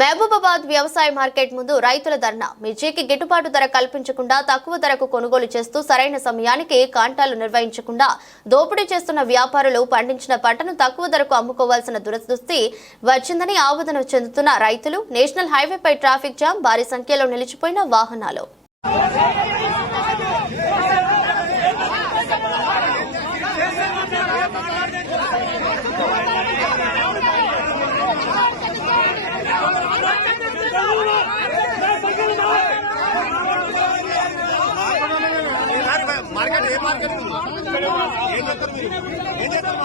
మహబూబాబాద్ వ్యవసాయ మార్కెట్ ముందు రైతుల ధర్నా. మిర్చికి గిట్టుబాటు ధర కల్పించకుండా తక్కువ ధరకు కొనుగోలు చేస్తూ సరైన సమయానికి కాంటాలు నిర్వహించకుండా దోపిడీ చేస్తున్న వ్యాపారులు పండించిన పంటను తక్కువ ధరకు అమ్ముకోవాల్సిన దురదృష్టి వచ్చిందని ఆవేదన చెందుతున్న రైతులు. నేషనల్ హైవేపై ట్రాఫిక్ జామ్ భారీ సంఖ్యలో నిలిచిపోయిన వాహనాలు. మార్కెట్ ఏ మార్కెట్? ఏం మీరు? చేస్తారు మార్కెట్? ఏం చేస్తారు?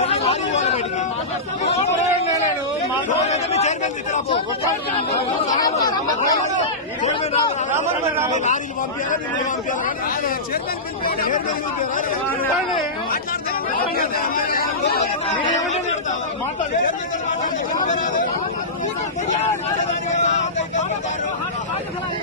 మళ్ళీ వారి పోవాలి బయటికి. రోజైతే మీ చైర్మన్ రా- రామరావు